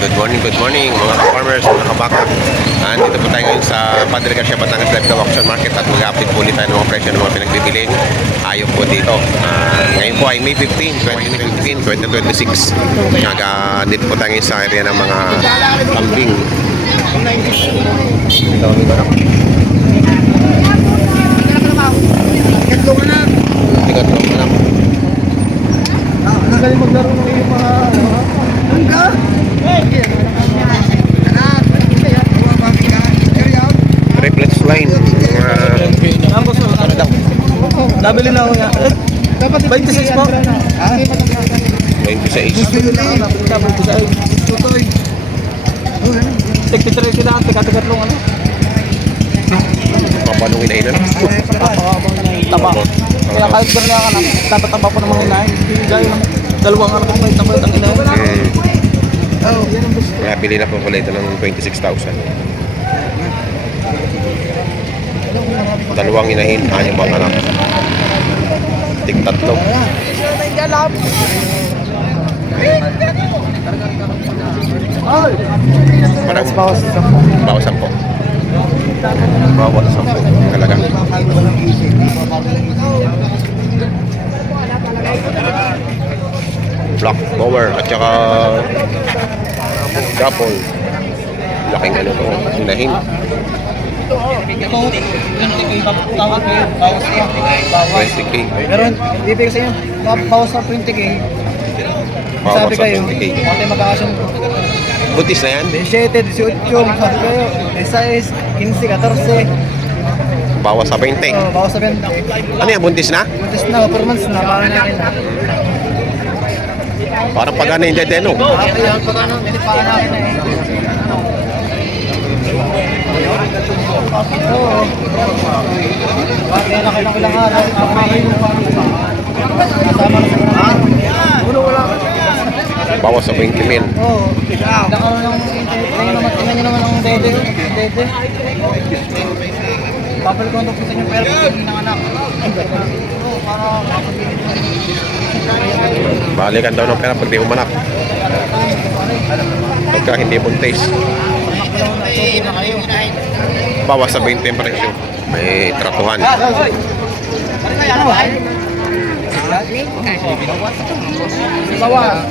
good morning mga farmers, mga kabaka. Dito po tayo ngayon sa Padre Garcia, Batangas Live Auction Market at mag-update po ulit tayo ng mga presyo ng mga pinagbibiling hayop po dito. Ngayon po ay May 15, 2015, 2026. Dito po tayo ngayon sa area ng mga kambing. Ito kami ba na? Tigatlong na lang. Nagaling maglaro ng iyong mga hangga. Triplets line. Nabili na ako nga. Dapat 26 po. 26. Sekretary kita ang tiga-tigatlong ano. Papanong inahin na. Taba. Kaya kahit ganyan ka na, dapat taba po ng mga inahin. Gaya ng dalawang ano kung may taba ang inahin. Kaya bili na po pala ito ng 26,000. Dalawang inahin, anyang mga anak. Tig-tatlo. Parang bawas 10. Bawas 10 halaga. Black Bower at saka Gapol. Laking ano to, inahin. Ito, tawag ko yun, bawas ko. 20k. Pero bibigay sa inyo, bawas sa 20k. Bawas Sabi sa kayo, 20k. okay mag-aasyon. Buntis na yan? 17, 18, sabi kayo, 16, 15, 14. Bawas sa 20. Bawas sa 20. Ano yan, buntis na? Buntis na, 4 months na, parang na rin. Parang pagana yung dedeno. Okay, ang pagano, hindi pa nakin na eh. Oo. Kaya na kayo ilang araw. Kasama na sa Bawas sa 20 mil. oo. Nakaroon ng tingnan nyo naman ang dede. Babalik ko sa inyo pero hindi ng anak. Oo, para Balikan daw ng pera pag di umanak. Pagka hindi buntis. Bawas sa 20 yung presyo. May tratuhan. bawas.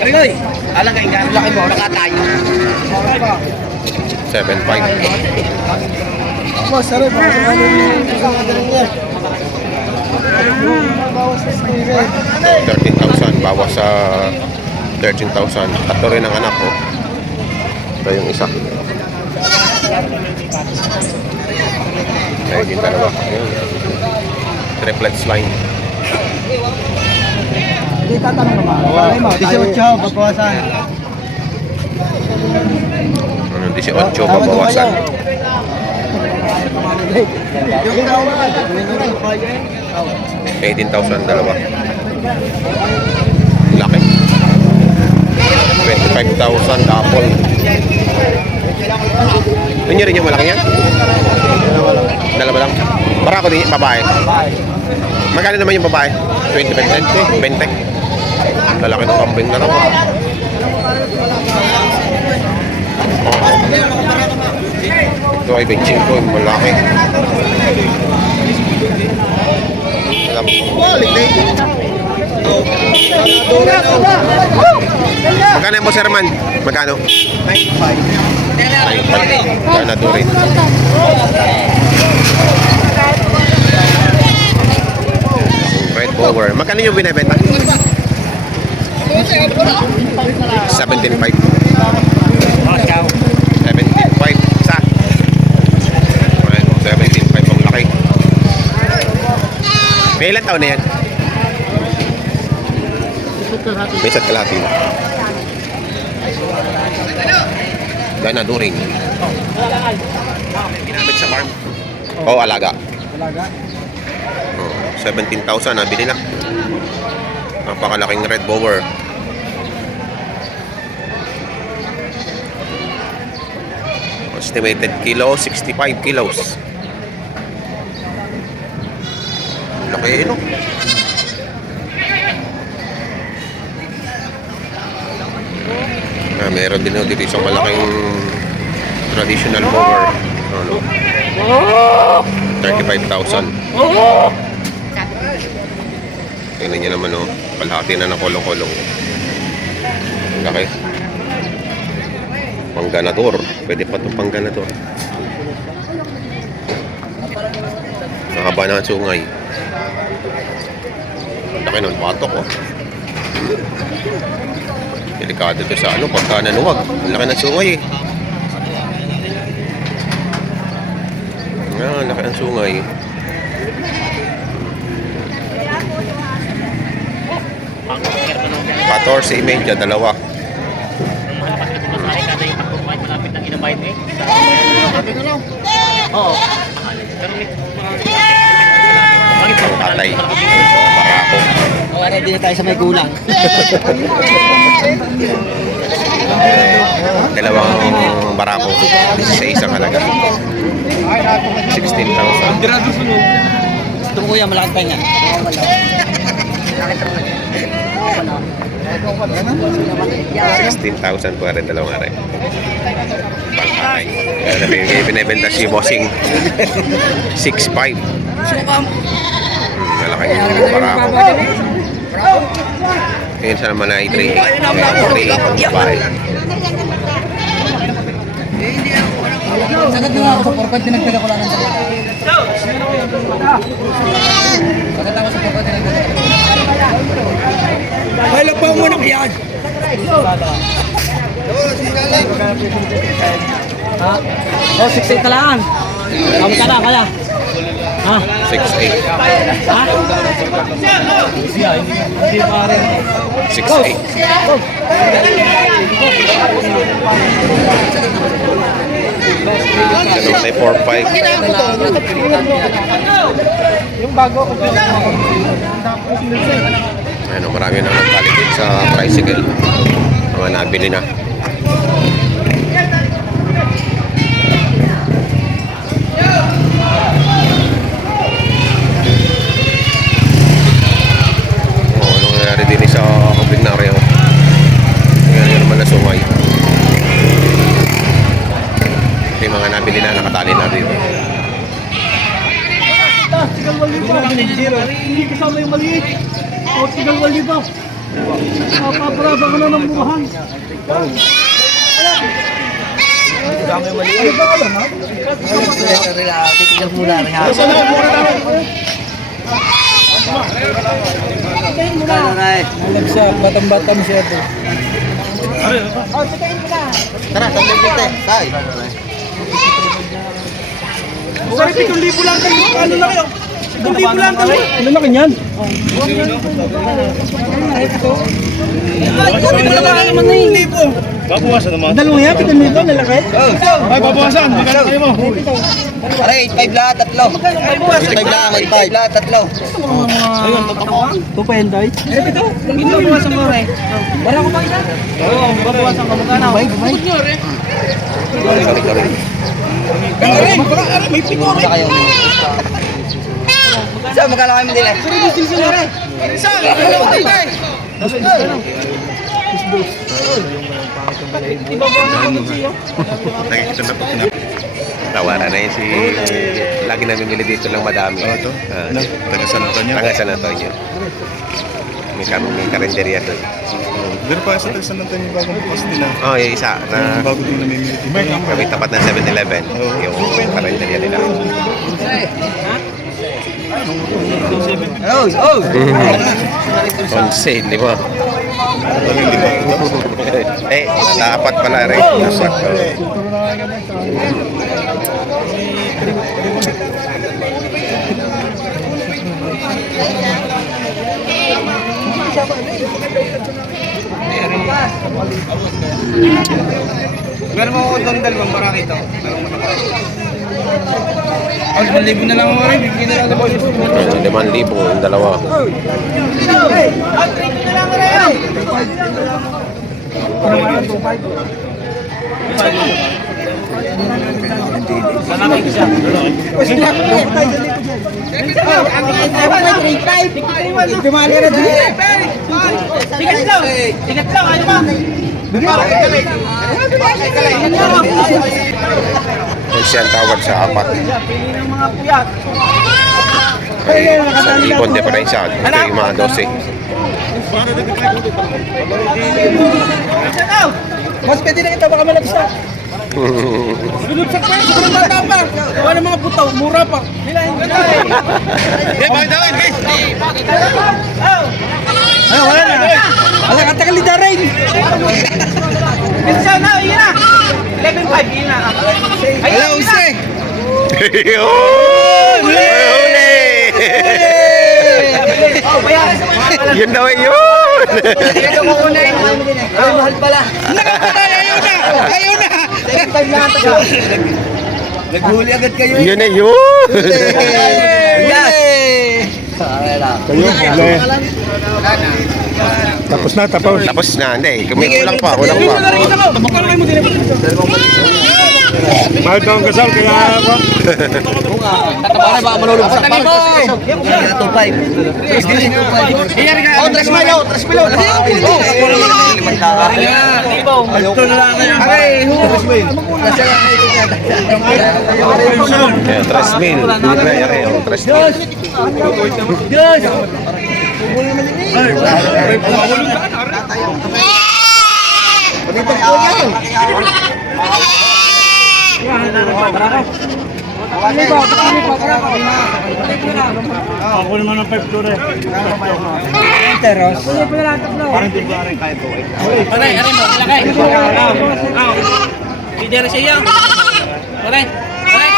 Karigoy, alagay ka. Laki mo, nakatayo. 7.5. Boss, sarap. Bawas sa niya. Bawas sa niya. 13,000. Bawas sa 13,000. Tatlo rin ang anak ko. Ito yung isa. Ayun yung dalawa. Ayun. Triplets line. Hindi tatanong naman. 18, babawasan. 18 pabawasan. 18,000 dalawa. Laki. 25,000 apple. Yun rin yung malaki yan? Dalawa lang. Barako din, babae. Magkano naman yung babae? 20%? 20? Lalaki ng kambing na naman. Ito ay 25, yung malaki. Magkano mo, Sir Man? Magkano? 9.5. Ganado rin. Red Bower. Magkano yung binibenta? 17.5. 17.5 isa. 17.5 ang laki. May ilan taon na yan? May isa't kalahati na. Ganado rin. Ginamit sa farm. Oo, alaga. Alaga? 17,000 nabili na. Napakalaking Red Bower. Estimated kilo 65 kilos. Laki, no? Meron din dito isang malaking traditional mower. Ano? 35,000. Tingnan nyo naman, oh. Palhati na nakulong-kulong. Ang laki. Pangganador. Pwede pa itong pangganador. Nakaba na ang sungay. Ang laki nun, patok, oh. Delikado ito sa ano, pagka nanuwag. Ang laki ng sungay, eh. Ang laki ng sungay. $14.30, dalawa. Patay. Barako. Ready na tayo sa may gulang. Dalawang barako sa isang halaga. 16,000. Gusto mo kuya, malaki tayo nga. 16,000 po rin dalawang are. Pangpatay. Binibenta si Bossing 6,500. Malaki yung barako. Ngayon sa naman ay 3,800 babae. Sagad nga ako sa 4-5, dinagdaga ko lang ng sagad. Sagad ako sa 4-5, dinagdaga ko. Wala pa mo na yan! Ha? Oh, 6-8 ka lang. Kami ka lang, kaya. Ha? 6,800. Ha? Hindi pa rin. 6,800. Ganun may 4,500. Yung bago ko. Ano, marami nang nagpaligid sa tricycle. Mga nabili na. Anong nangyari din sa Kapignaryo? Ngayon naman na sungay. May mga nabili na, nakatali na dito. Tigal wali ba? Hindi kasama yung maliit. O, tigal wali ba? Paparaba ka na ng murahan. Kasama yung maliit. Ano ba ka lang, ha? Tigal muna rin, ha? Nalagsak, batang-batang siya ito. Tara, tandang kita eh. Tay. Sorry, 7,000 lang kayo. Ano na kayo? 7,000 lang kayo. Ano na kanyan? Babawasan naman. Dalawa yan, 7,000 lalaki? Ay, babawasan. Magkano kayo mo? Pare, 8.5 lahat, tatlo. 8.5 lang, 8.5 lahat, tatlo. Ayun, tupayan tayo. Ito, babawasan mo rin. Wala ko ba isa? Oo, babawasan ka magkano. Bukod nyo rin. May pito rin. Isa, magkano kayo mandili? Isa, Nakikita na po. Tawaran na yun si... Lagi namin bili dito lang madami. Oo, ito? Taga San Antonio? Taga San Antonio. May karinderya doon. Meron pa sa Taga San Antonio bagong bukas nila. Oh, yung isa na Bago din namimili dito. kami tapat ng 7-Eleven. Yung karinderya nila. On sale, di ba? Eh, dapat pala rin. Dapat. Meron mo ako doon dalawang barang ito. 1,000 na lang ako rin. Bigyan na lang 5,000 yung dalawa. Tigat lang, ano ba? Siya ang tawad sa apat. Pili ng mga puyat. Ay, sa ibon diferensya. Ito yung mga 12. Mas pwede na kita baka malabis na. Sunod sa kwento, sunod na tapa. Wala mga butaw, mura pa. Nilahin ka na eh. Ay, wala na. Wala ka tagalida rin. Isa na, yun na. 11.5, yun na. Ayun, yun na. Huli! Oh, bayaran sa mga pala. Yun daw eh, yun! Ay, mahal pala. Ayaw na. 7.5 lang ito. Naghuli agad kayo. Yun eh, yun! Yes! Kayo, huli. Tapos na, tapos. Tapos na, hindi. Kulang pa, kulang pa. Mahal daw ang kasal, kaya ako. Para ba manulog sa parang sa 2.5. Oh, 3 mile out, 3 mile out. Ito na lang yan. Aray, Ayan, 3,000. Libre, yari, oh, 3,000. Ako naman ang 5 ture. Parang di ba rin kahit buhay. Aray, aray mo, ilagay. Hindi rin siya. Aray, aray.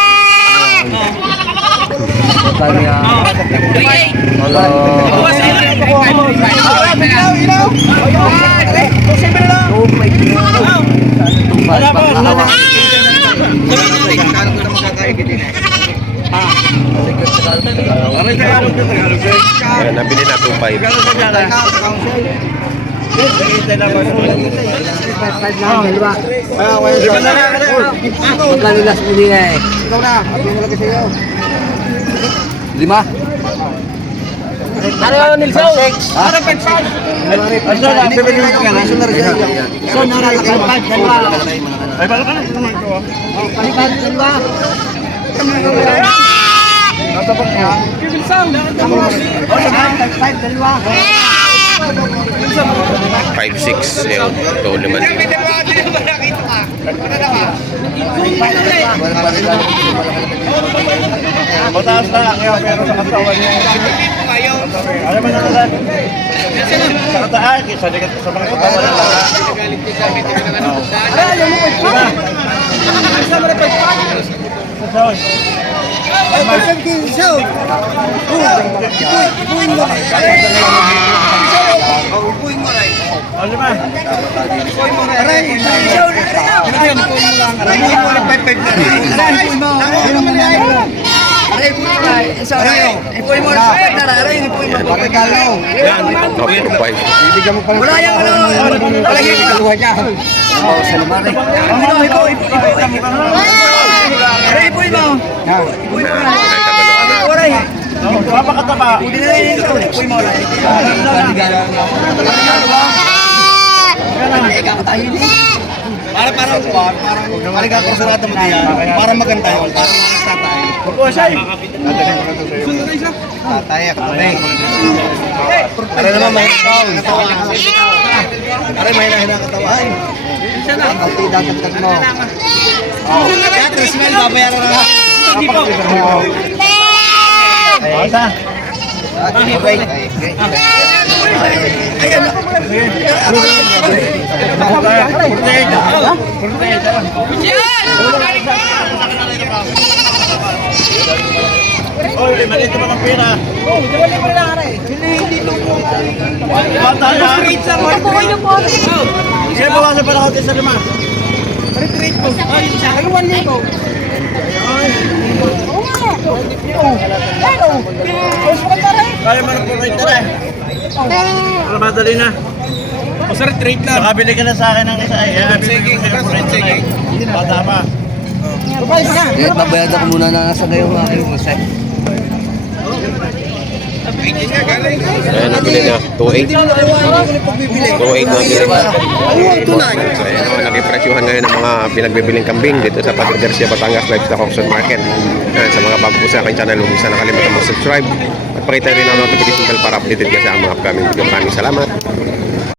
Ayan, nabili na 2,500. Magkano last mo nila eh? Ikaw na, at yung malaki sa'yo. 5. Ano, Nilsaw? Ano, Pagsaw? Ay, bala ka na. Naman ito ah. Natabak niya. Nilsaw? 5,600. Yun, ito 5,000. Mataas na lang yan, pero sa katawan niya. Alam mo na natin. Sa kataan, sa ligat sa mga katawan na lang. Wala yung ano, wala yung kaluha niya. Oh, salimari. Ipuin mo. Ipuin mo na. Oray. Napakataba. Hindi na rin ito. Ipuin mo na. Parang kursunado mo diyan. Para maganda yun. Para tatay. Tatay ako. Para naman may katawan. Para may nahinang katawan. Ang dagat mo. Kaya 3 mil babayaran na. Basta. Oy, maliit naman ang pera. Bata na. Sige, bawasan pa ako sa 5. Kaya mo ng purwait na. Para madali na. O, sir, trade lang. Nakabili ka na sa akin ng isa. Sige. Bata pa. Babayad ako muna na nasa gayo mga kayo. Ayan, nabili na. 2.8. 2.8 na bili. So, ayan naman, nagipresyuhan ngayon ng mga pinagbibiling kambing dito sa Padre Garcia, Batangas Livestock Auction Market. Ayan, sa mga bago po sa aking channel, huwag sana nakalimutan mag-subscribe at pakita rin ang notification bell para updated ka sa mga upcoming video. Maraming salamat.